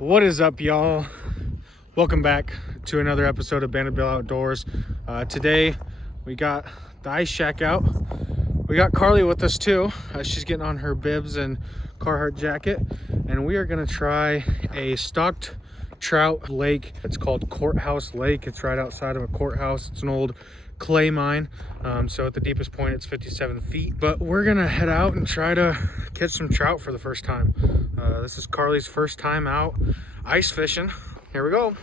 What is up, y'all? Welcome back to another episode of Bandit Bill Outdoors. Today we got the ice shack out. We got Carleigh with us too. She's getting on her bibs and Carhartt jacket, and we are gonna try a stocked trout lake. It's called Courthouse Lake. It's right outside of a courthouse. It's an old clay mine, so at the deepest point it's 57 feet. But we're gonna head out and try to catch some trout for the first time. This is Carleigh's first time out ice fishing. Here we go.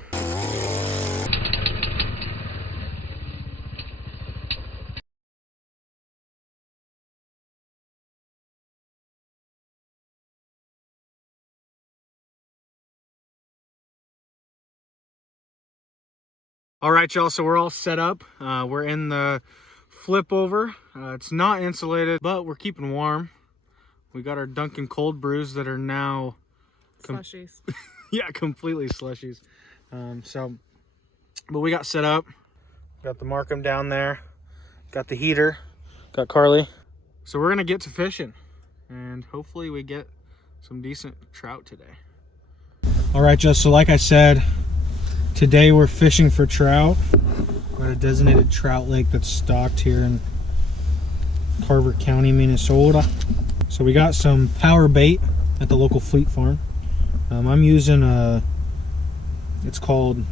All right, y'all, so we're all set up. We're in the flip over. It's not insulated, but we're keeping warm. We got our Dunkin' cold brews that are now slushies. Yeah, completely slushies. But we got set up. Got the Markham down there. Got the heater. Got Carleigh. So we're gonna get to fishing, and hopefully we get some decent trout today. All right, just so like I said, today we're fishing for trout. We're at a designated trout lake that's stocked here in Carver County, Minnesota. So we got some power bait at the local fleet farm. I'm using it's called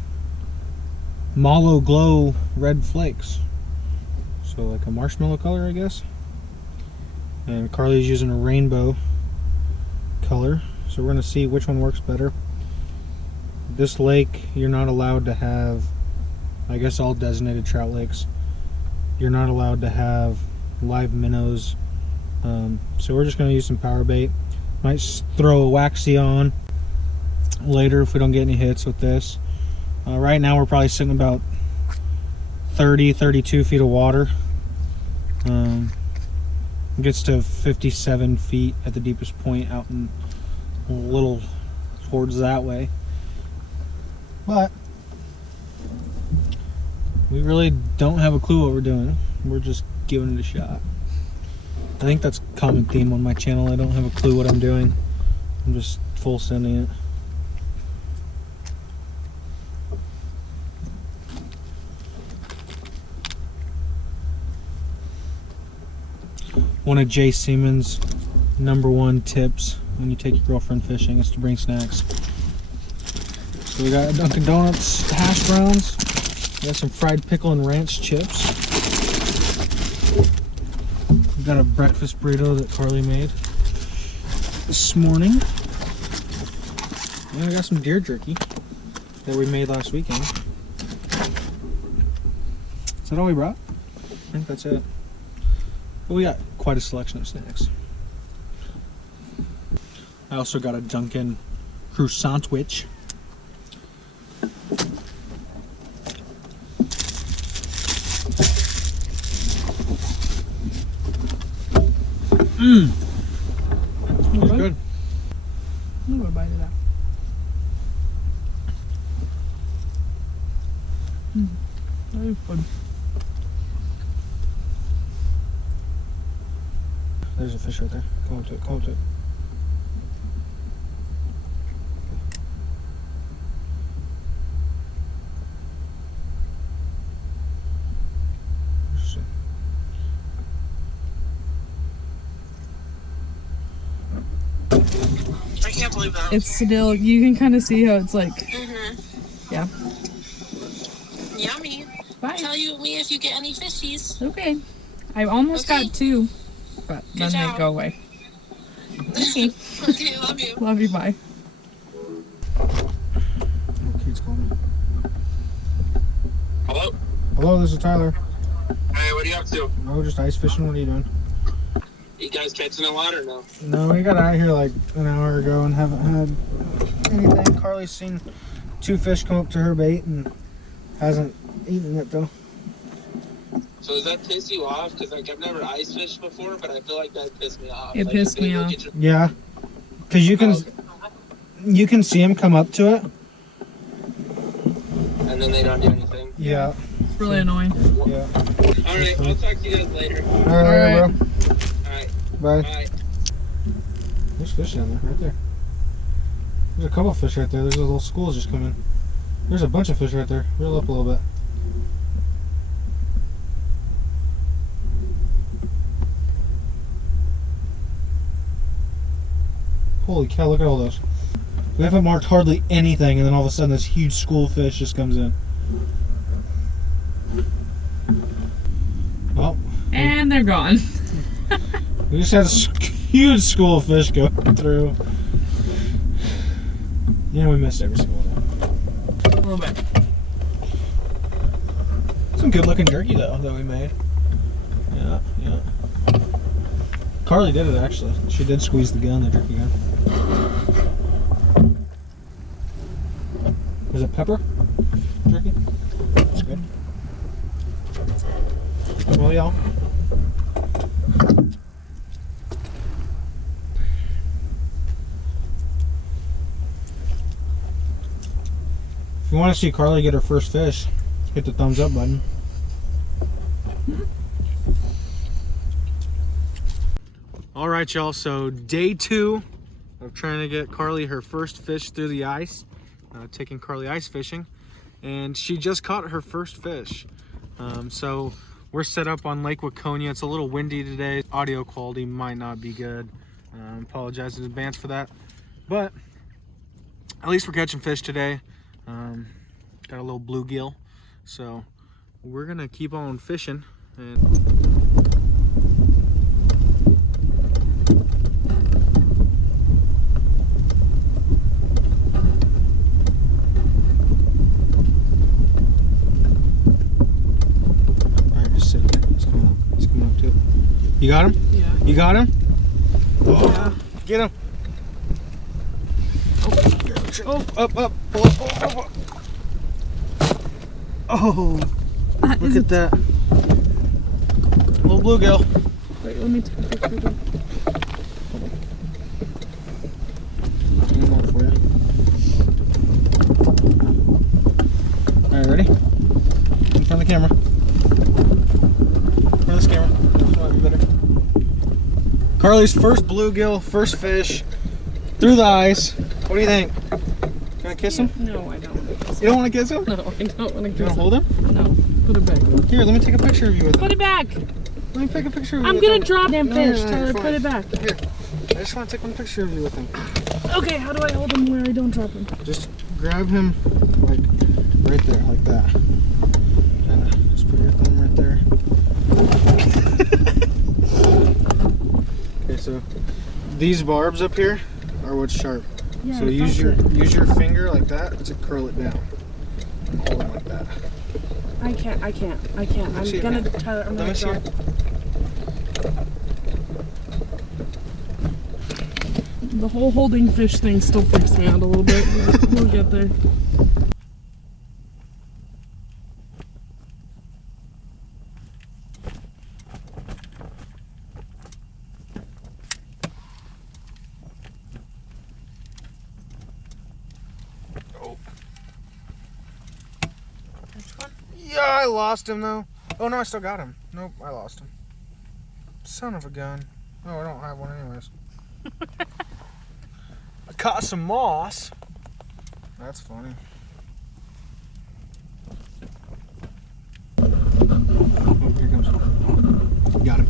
Mallow Glow Red Flakes. So like a marshmallow color, I guess. And Carleigh's using a rainbow color. So we're gonna see which one works better. This lake, you're not allowed to have, I guess all designated trout lakes, you're not allowed to have live minnows. So we're just going to use some power bait. Might throw a waxy on later if we don't get any hits with this. Right now we're probably sitting about 32 feet of water. It gets to 57 feet at the deepest point out in a little towards that way. But we really don't have a clue what we're doing. We're just giving it a shot. I think that's a common theme on my channel. I don't have a clue what I'm doing. I'm just full sending it. One of Jay Seaman's #1 tips when you take your girlfriend fishing is to bring snacks. So we got Dunkin' Donuts hash browns. We got some fried pickle and ranch chips. We got a breakfast burrito that Carleigh made this morning. And we got some deer jerky that we made last weekend. Is that all we brought? I think that's it. But we got quite a selection of snacks. I also got a Dunkin' croissant sandwich. It's good. I'm gonna bite it out. That is good. There's a fish right there. Come up to it, come up to it. I can't believe that. It's still, you can kind of see how it's like, yeah. Yummy. Bye. Tell me if you get any fishies. Okay. I almost got 2, but then job. they go away. Okay. Okay, love you. Love you, bye. Kate's calling me. Hello? Hello, this is Tyler. Hey, what are you up to? Oh, just ice fishing. What are you doing? You guys catching a lot or no? No, we got out here like an hour ago and haven't had anything. Carleigh's seen 2 fish come up to her bait and hasn't eaten it though. So does that piss you off? Because like I've never ice fished before, but I feel like that pissed me off. It like, pissed me off. Yeah, because you can see them come up to it. And then they don't do anything. Yeah. It's really annoying. Yeah. Alright, I'll talk to you guys later. All right, All right. bro. Alright, Bye. bye. There's fish down there, right there. There's a couple of fish right there. There's a little schools just coming. There's a bunch of fish right there. Reel up a little bit. Holy cow, look at all those. We haven't marked hardly anything, and then all of a sudden this huge school of fish just comes in. Well, And they're gone. we just had a huge school of fish go through. Yeah, we missed every single one. A little bit. Some good looking jerky though that we made. Yeah, yeah. Carleigh did it actually. She did squeeze the gun, the jerky gun. Is it pepper jerky? That's good. Well, y'all. If you want to see Carleigh get her first fish, hit the thumbs up button. All right, y'all, so day 2 of trying to get Carleigh her first fish through the ice, taking Carleigh ice fishing, and she just caught her first fish. So we're set up on Lake Waconia. It's a little windy today. Audio quality might not be good. Apologize in advance for that, but at least we're catching fish today. Got a little bluegill, so we're gonna keep on fishing. And alright, just sit there. He's coming up. He's coming up to it. You got him? Yeah. You got him? Oh, Yeah. get him! Oh, up, pull up. Oh, look at that. Little bluegill. Wait, let me take a picture of them. One more for you. Alright, ready? In front of the camera. In front of this camera. This might be better. Carleigh's first bluegill, first fish, through the ice. What do you think? Gonna kiss him? No, I don't want to kiss him. You don't want to kiss him? No, I don't want to kiss You him. want to hold him? No, put it back. Here, let me take a picture of you with him. Put it back. Let me take a picture of you I'm with gonna him. drop damn No, fish. no, Tyler, you're put fine. it back. Here, I just want to take one picture of you with him. Okay, how do I hold him where I don't drop him? Just grab him, like, right there, like that. And just put your thumb right there. Okay, so these barbs up here are what's sharp. Yeah, So I use felt your it. finger like that to curl it down. Hold it like that. I can't. I'm See it, gonna, man. Tyler, I'm Let gonna me see drop. it. The whole holding fish thing still freaks me out a little bit, but we'll get there. Oh. Which one? Yeah, I lost him though. Oh no, I still got him. Nope, I lost him. Son of a gun. Oh, I don't have one anyways. I caught some moss. That's funny. Oh, here he comes. Got him.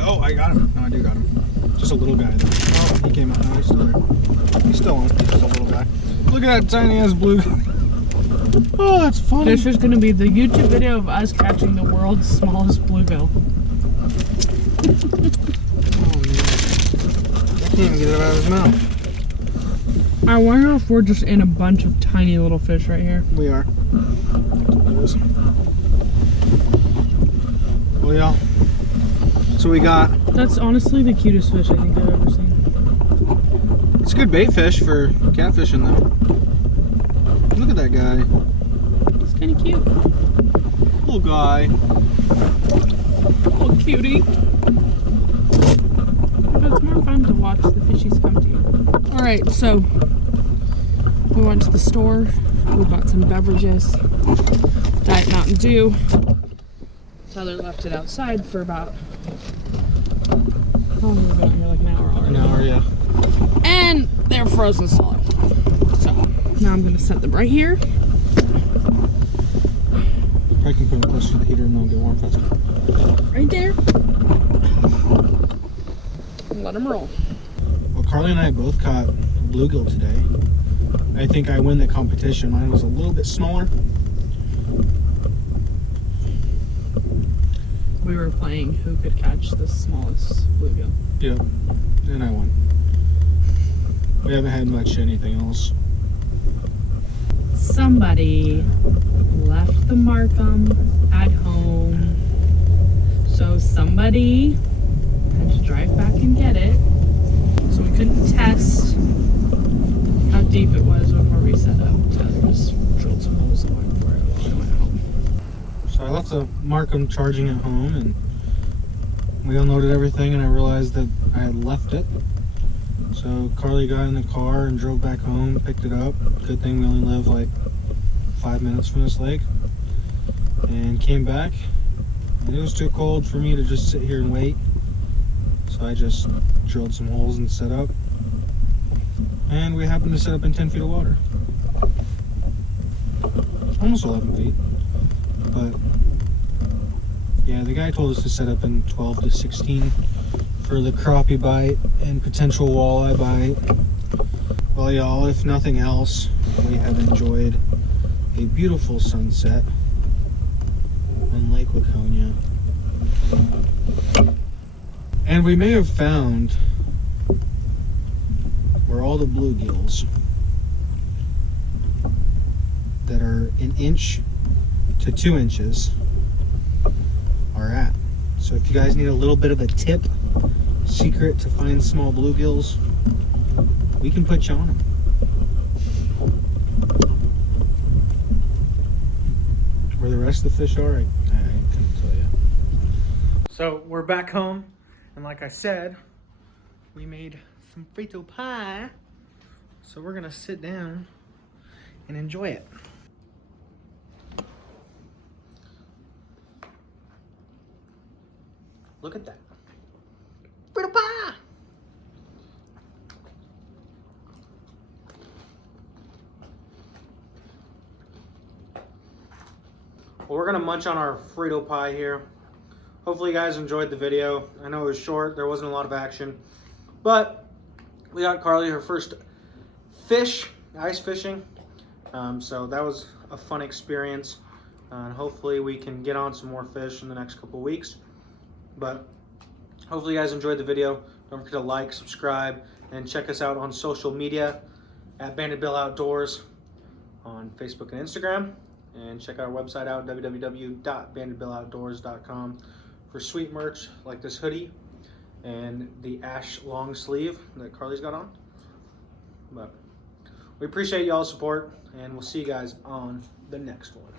Oh, I got him. No, I do got him. Just a little guy though. Oh, he came out. No, he's still there. He's still on. He's just a little guy. Look at that tiny ass blue. Oh, that's funny. This is gonna be the YouTube video of us catching the world's smallest bluegill. Oh man. I can't even get it out of his mouth. I wonder if we're just in a bunch of tiny little fish right here. We are. It is. Well, y'all. So we got. That's honestly the cutest fish I think I've ever seen. It's a good bait fish for catfishing, though. Look at that guy. It's kind of cute. Little guy. Oh, cutie. But it's more fun to watch the fishies come to you. Alright, so we went to the store. We bought some beverages. Diet Mountain Dew. Tyler left it outside for about, how long have we been out here? Like an hour already. An hour, yeah. And they're frozen solid. Now I'm gonna set them right here. Probably can put them close to the heater and they'll get warm faster. Right there. And let them roll. Well, Carleigh and I both caught bluegill today. I think I win the competition. Mine was a little bit smaller. We were playing who could catch the smallest bluegill. Yep, and I won. We haven't had much anything else. Somebody left the Markham at home, so somebody had to drive back and get it. So we couldn't test how deep it was before we set up. Tyler just drilled some holes and went for it while we went home. So I left the Markham charging at home and we unloaded everything and I realized that I had left it. So Carleigh got in the car and drove back home, picked it up. Good thing we only live like 5 minutes from this lake. And came back. And it was too cold for me to just sit here and wait. So I just drilled some holes and set up. And we happened to set up in 10 feet of water. Almost 11 feet. But yeah, the guy told us to set up in 12 to 16 for the crappie bite and potential walleye bite. Well, y'all, if nothing else, we have enjoyed a beautiful sunset on Lake Waconia. And we may have found where all the bluegills that are an inch to 2 inches are at. So if you guys need a little bit of a tip, secret to find small bluegills, we can put you on them. Where the rest of the fish are, I couldn't tell you. So we're back home, and like I said, we made some frito pie. So we're gonna sit down and enjoy it. Look at that. Frito pie! Well, we're gonna munch on our Frito pie here. Hopefully you guys enjoyed the video. I know it was short, there wasn't a lot of action, but we got Carleigh her first fish, ice fishing. So that was a fun experience. And hopefully we can get on some more fish in the next couple weeks. But hopefully you guys enjoyed the video. Don't forget to like, subscribe, and check us out on social media at Banded Bill Outdoors on Facebook and Instagram. And check our website out, www.bandedbilloutdoors.com, for sweet merch like this hoodie and the ash long sleeve that Carleigh's got on. But we appreciate y'all's support, and we'll see you guys on the next one.